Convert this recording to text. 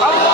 아멘.